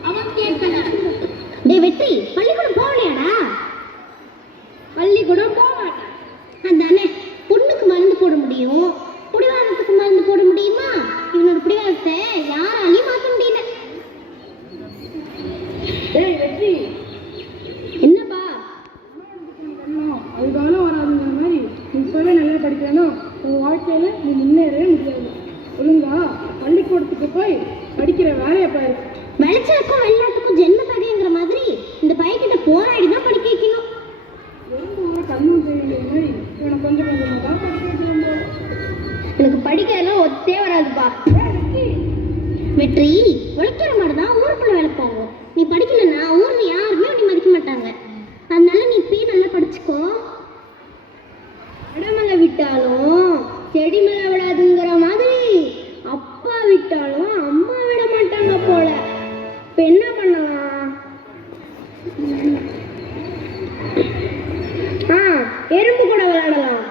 அவன் கேட்கல. டேய் வெற்றி, பள்ளிக்கூடம் போகலையாடா? பள்ளிக்கூடம் போக மாட்டேன். அதானே, பொண்ணுக்கு மருந்து போட முடியும், பிடிவாதத்துக்கு மருந்து போட முடியுமா? இவனோட பிடிவாதத்தை யாராலையும் மாற்ற முடியல. ஏய் வெற்றி, என்னப்பா? அதுக்கான வராதுங்கிற மாதிரி நீ இப்பவே நல்லா படிக்கணும், உன் வாழ்க்கையில நீ முன்னேறவே முடியாது. ஒழுங்கா பள்ளிக்கூடத்துக்கு போய் படிக்கிற வேலையை பாரு. வெளிச்சத்துக்கும் வெளிநாட்டுக்கும் ஜென்ம பகைங்கிற மாதிரி இந்த பையன்கிட்ட போராடி தான் படிக்க வைக்கணும். கண்ணும் செய்ய மாதிரி இவனை கொஞ்சம் கொஞ்சமாக தான் படிக்க வைக்கலாம் போல. எனக்கு படிக்கிறதுலாம் ஒத்தே வராதுப்பா. வெற்றி, உழைக்கிற மாதிரி தான் ஊருக்குள்ள வேலை போகும். நீ படிக்கலன்னா ஊர்ல யாருமே உன்னை மதிக்க மாட்டாங்க. அதனால நீ இப்பயே நல்லா படிச்சுக்கோ. இடமலை விட்டாலும் செடி மேல விடாதுங்கிற மாதிரி அப்பா விட்டாலும் அம்மா விட மாட்டாங்க போல. இப்ப என்ன பண்ணலாம்? எறும்பு கூட விளையாடலாம்.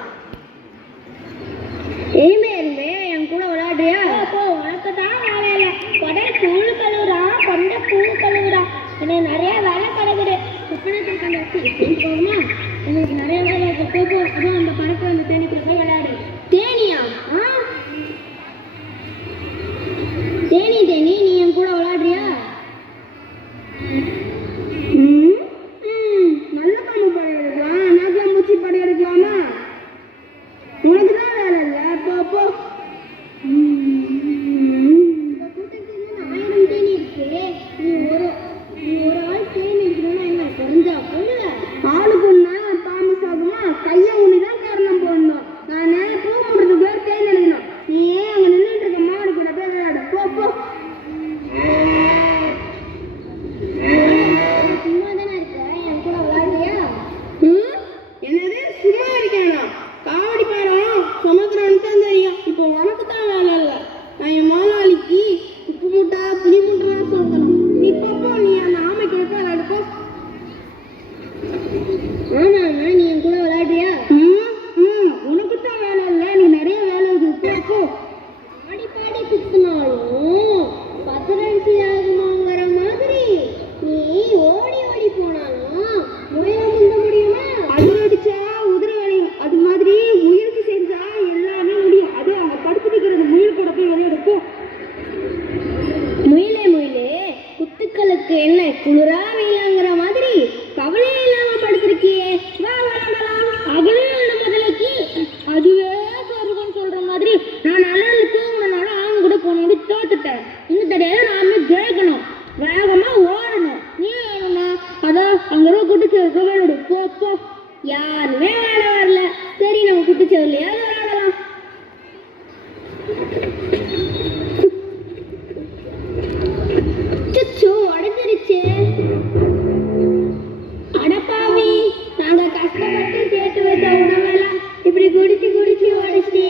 எருமை எறும்பே, என் கூட விளையாடுறியா? போ, உனக்கு தான் வேலை இல்லை. கொடை பூ கழுவுறா, கொண்ட பூ கழுவுறா. எனக்கு நிறைய வேலை கிடக்குது. போகுமா? எனக்கு நிறைய வேலை இருக்கு. போ அதான் அந்த பறக்க அந்த தேனிக்குள்ள போய் விளையாடு. தேனியா? தேனி தேனி, நீ என் கூட விளையாடுறியா? நல்ல பாம்பு படம் எடுக்கலாம், நாக்கெல்லாம் மூச்சி படம் எடுக்கலாமா? உனக்கு தான் வேலை இல்லை. போ போ. இந்த கூட்டத்துல 1000 தேனி இருக்கு. நீ ஒரு ஆள் தேனி இருக்கணும்னா என்ன குறைஞ்சா போடுவ? ஆளுக்கு ஒண்ணா பாம்பு சாகுமா? கையை ஊனி தான் காரணம் போடணும். நான் பூ போடுறது பேர் கை நினைக்கணும். நீ ஏன் அங்க நின்றுட்டு இருக்க? மாடு கூட போய் விளையாடு. போ போ. சும்மா தானே இருக்க, என் கூட விளையாடுறியா? என்னது சும்மா இருக்கேனா? காவடி பாடம் சமைக்கிறவனுக்கு தான் தெரியும். இப்போ உனக்கு தான் வேலை இல்லை. நான் என் முதலாளிக்கு உப்பு மூட்டை புளி மூட்டைலாம் சொல்லணும். நீ பாப்பா, நீ அந்த ஆமைக்கு விளையாடுப்போ. ஆமா, நீ என் கூட விளையாடுறியா? பனிச்சோர்லையாவது விளையாடலாம். சுச்சு உடஞ்சிருச்சு. அடப்பாவி, நாங்க கஷ்டப்பட்டு சேர்த்து வச்ச உணவெல்லாம் இப்படி குடிச்சு குடிச்சு உடச்சிட்டே.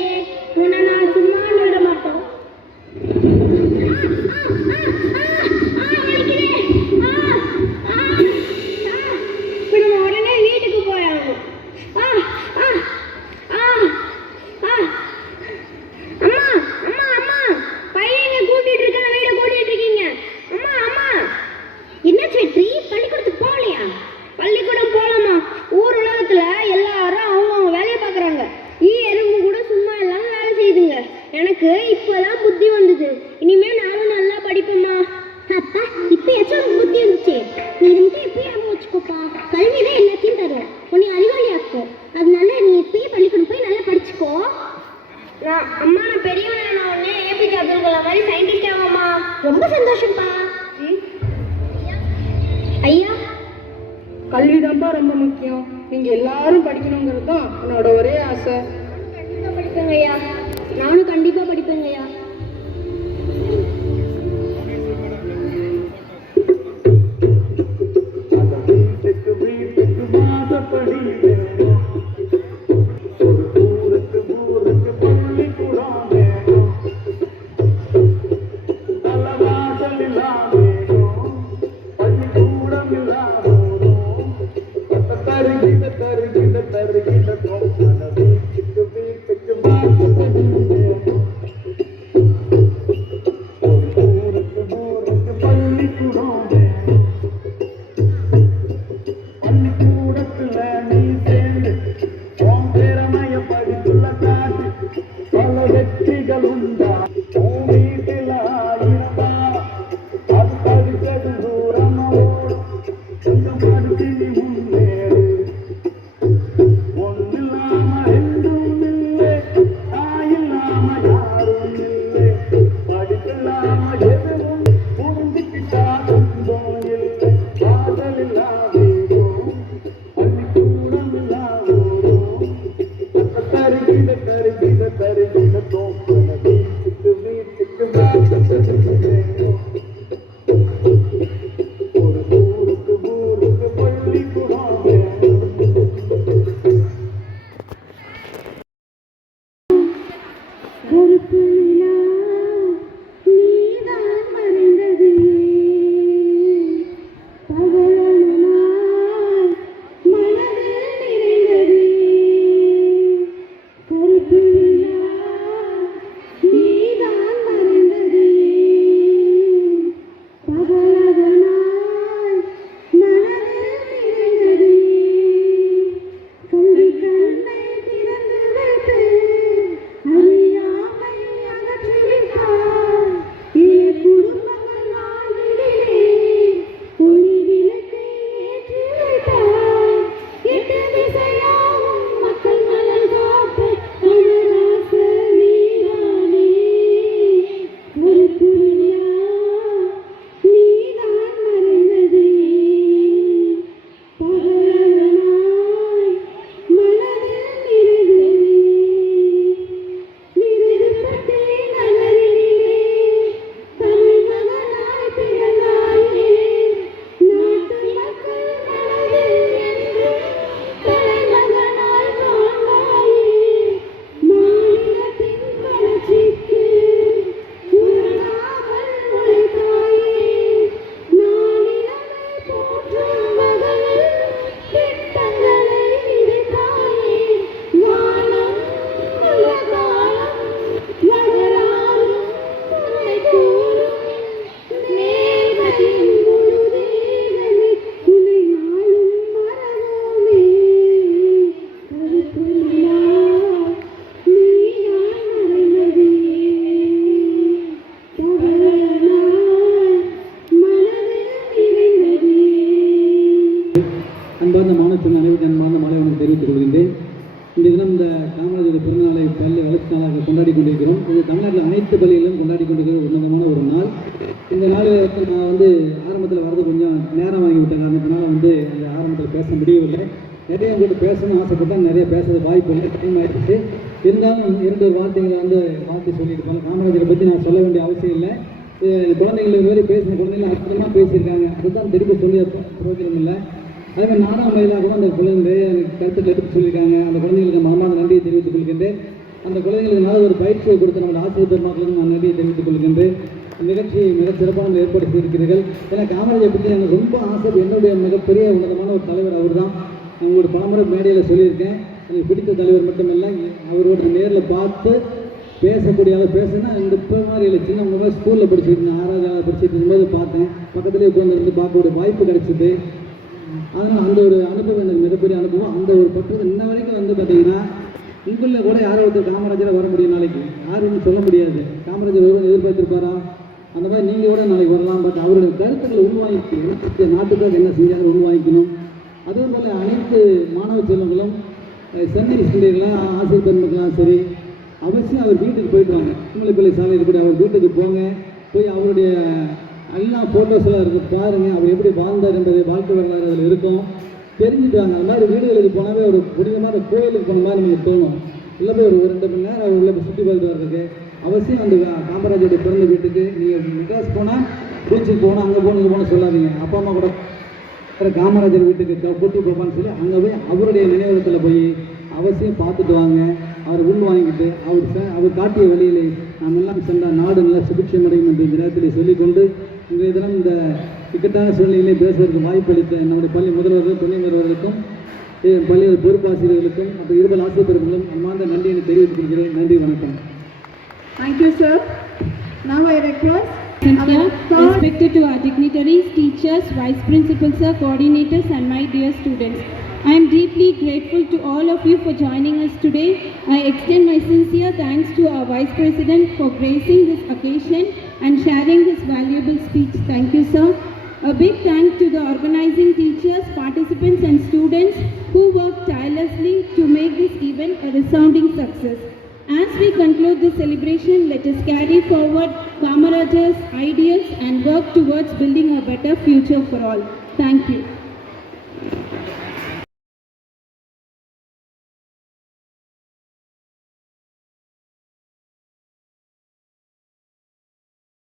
உன்னை நான் சும்மா விட மாட்டோம். இப்ப நம்ம உடனே வீட்டுக்கு போயாகணும். அம்மா அம்மா அம்மா, பையங்க கூட்டிட்டு இருக்க, வீட கூட்டிட்டு இருக்கீங்க. அம்மா அம்மா. என்ன வெற்றி, பள்ளிக்கூடத்துக்கு போகலையா? பள்ளிக்கூடம் போகலாமா? ஊர் உலகத்துல எல்லாரும் அவங்க வேலையை பார்க்குறாங்க. எறும்பு கூட சும்மா எல்லாம் வேலை செய்யுதுங்க. எனக்கு இப்பதான் புத்தி வந்தது. இனிமே நானும் நல்லா படிப்பேம்மா. அப்பா, இப்பயாச்சும் உனக்கு புத்தி வந்துச்சு. நீ மட்டும் இப்பயே அம்மா வச்சுக்கோப்பா. கல்வி தான் எல்லாத்தையும் தரும். உன்னை அறிவாளியாக்கும். அதனால நீ இப்பயே பள்ளிக்கூடம் போய் நல்லா படிச்சுக்கோ. நான் பெரியவனான உடனே ஏபிஜே அப்துல் கலாம் மாதிரி சயின்டிஸ்ட் ஆவாமா. ரொம்ப சந்தோஷம்ப்பா. ஐயா, கல்விதான்ப்பா ரொம்ப முக்கியம். நீங்க எல்லாரும் படிக்கணுங்கிறது தான் என்னோட ஒரே ஆசை. கண்டிப்பா படிப்பேங்க ஐயா. நானும் கண்டிப்பா படிப்பேங்க ஐயா. அன்பார்ந்த மாணவர்கள் அனைவருக்கும் அன்பார்ந்த மாலை வணக்கம் தெரிவித்துக் கொள்கின்றேன். இந்த தினம் இந்த காமராஜர் பிறந்தநாளை பள்ளி வளர்ச்சி நாளாக கொண்டாடி கொண்டிருக்கிறோம். இது தமிழ்நாட்டில் அனைத்து பள்ளிகளிலும் கொண்டாடி கொண்டிருக்கிற உன்னதமான ஒரு நாள். இந்த நாள் நான் ஆரம்பத்தில் வரது கொஞ்சம் நேரம் வாங்கிவிட்ட காரணத்தினால அந்த ஆரம்பத்தில் பேச முடியவில்லை. நிறைய உங்கள்கிட்ட பேசணும்னு ஆசைப்பட்டேன், நிறைய பேசுறது வாய்ப்பு இல்லை, டைம் ஆயிடுச்சு. இருந்தாலும் 2 வார்த்தைகளை மாற்றி சொல்லிட்டு போனேன். காமராஜரை பற்றி நான் சொல்ல வேண்டிய அவசியம் இல்லை. குழந்தைகள் இது மாதிரி பேசின குழந்தைகள் அற்புதமாக பேசியிருக்காங்க, அதுதான் திருப்பி சொல்லி பிரயோஜனம் இல்லை. அதே மாதிரி நாடாம் மயிலாக கூட அந்த குழந்தை கருத்துக்கள் எடுத்து சொல்லியிருக்காங்க. அந்த குழந்தைங்களுக்கு மனமார்ந்த நன்றியை தெரிவித்துக் கொள்கின்றேன். அந்த குழந்தைங்களுக்கு நல்ல ஒரு பயிற்சியை கொடுத்த நம்ம ஆசிரியர் பெருமாக்களுக்கும் நான் நன்றியை தெரிவித்துக் கொள்கின்றேன். நிகழ்ச்சியை மிகச் சிறப்பாக ஏற்பாடு செய்திருக்கிறீர்கள். ஏன்னா காமராஜரை பற்றி எனக்கு ரொம்ப ஆசை. என்னுடைய மிகப்பெரிய உன்னதமான ஒரு தலைவர் அவர் தான். உங்களோட பலமுறை மேடையில் சொல்லியிருக்கேன். எனக்கு பிடித்த தலைவர் மட்டுமல்ல, அவரோட நேரில் பார்த்து பேசக்கூடிய அளவு பேசுனா இந்த இப்போ மாதிரி இல்லை. சின்ன மாதிரி ஸ்கூலில் படிச்சுட்டு இருந்தேன், 6வது படிச்சுட்டு இருக்கும்போது பார்த்தேன். பக்கத்துலேயே உட்காந்துருந்து பார்க்கக்கூடிய வாய்ப்பு கிடைச்சிது. அதனால் அந்த ஒரு அனுபவம் எனக்கு மிகப்பெரிய அனுபவம். அந்த ஒரு பக்குவம் இன்ன வரைக்கும் பார்த்தீங்கன்னா உங்களில் கூட யாரோ ஒருத்தர் காமராஜராக வர முடியும். நாளைக்கு யாரும் சொல்ல முடியாது. காமராஜர் ஒருவன் எதிர்பார்த்திருப்பாரா? அந்த மாதிரி நீங்கள் கூட நாளைக்கு வரலாம். பட் அவருடைய கருத்துக்களை உள்வாங்கிக்கணும். நாட்டுக்காக என்ன செஞ்சாலும் உள்வாங்கிக்கணும். அதே போல் அனைத்து மாணவ செல்வங்களும் சென்னை ஸ்டூடெண்ட்லாம் ஆசிரியர் பெருமக்கெல்லாம் சரி, அவசியம் அவர் வீட்டுக்கு போயிட்டு வாங்க. குமலைப்பள்ளி சாலையில் கூட அவர் வீட்டுக்கு போங்க. போய் அவருடைய எல்லா ஃபோட்டோஸ்லாம் இருக்குது, பாருங்கள். அவர் எப்படி வாழ்ந்தார் என்பதை வாழ்க்கை வரலாறு அதில் இருக்கும், தெரிஞ்சுட்டு வாங்க. அந்த மாதிரி வீடுகளுக்கு போனாவே ஒரு புனிதமான கோயிலுக்கு போன மாதிரி நமக்கு தோணும். இல்லை போய் ஒரு 2 மணி நேரம் அவர் உள்ள போய் சுற்றி பார்த்துட்டு வர்றதுக்கு அவசியம் அந்த காமராஜருடைய பிறந்த வீட்டுக்கு நீங்கள் மெட்ராஸ் போனால் பீச்சுக்கு போனால் அங்கே போகணும் இங்கே போகணும் சொல்லாதீங்க. அப்பா அம்மா கூட காமராஜர் வீட்டுக்கு கூட்டு போப்பான்னு சொல்லி அங்கே போய் அவருடைய நினைவகத்தில் போய் அவசியம் பார்த்துட்டு வாங்க. அவர் உள் வாங்கிட்டு அவர் காட்டிய வழியிலே நாம் எல்லாம் சென்றால் நாடு நல்லா சுபிட்சம் அடையும் என்று இந்த நேரத்தில் சொல்லிக்கொண்டு இன்றைய தினம் இந்த இக்கட்டான சூழ்நிலையிலே பேசுவதற்கு வாய்ப்பளித்த நம்முடைய பள்ளி முதல்வர்கள், துணை முதல்வர்களுக்கும், பள்ளியோட பொறுப்பாசிரியர்களுக்கும், அப்புறம் 20 ஆசிரியர் பெருமக்களும் அன்பார்ந்த நன்றியை தெரிவித்துக் கொள்கிறேன். நன்றி, வணக்கம். Thank you, sir. Now I request Respected to our dignitaries, teachers, vice principals, sir, coordinators, and my dear students. I am deeply grateful to all of you for joining us today. I extend my sincere thanks to our Vice President for gracing this occasion and sharing his valuable speech. Thank you, sir. A big thanks to the organizing teachers, participants, and students who worked tirelessly to make this event a resounding success. As we conclude this celebration, let us carry forward Kamaraj's ideals and work towards building a better future for all. Thank you.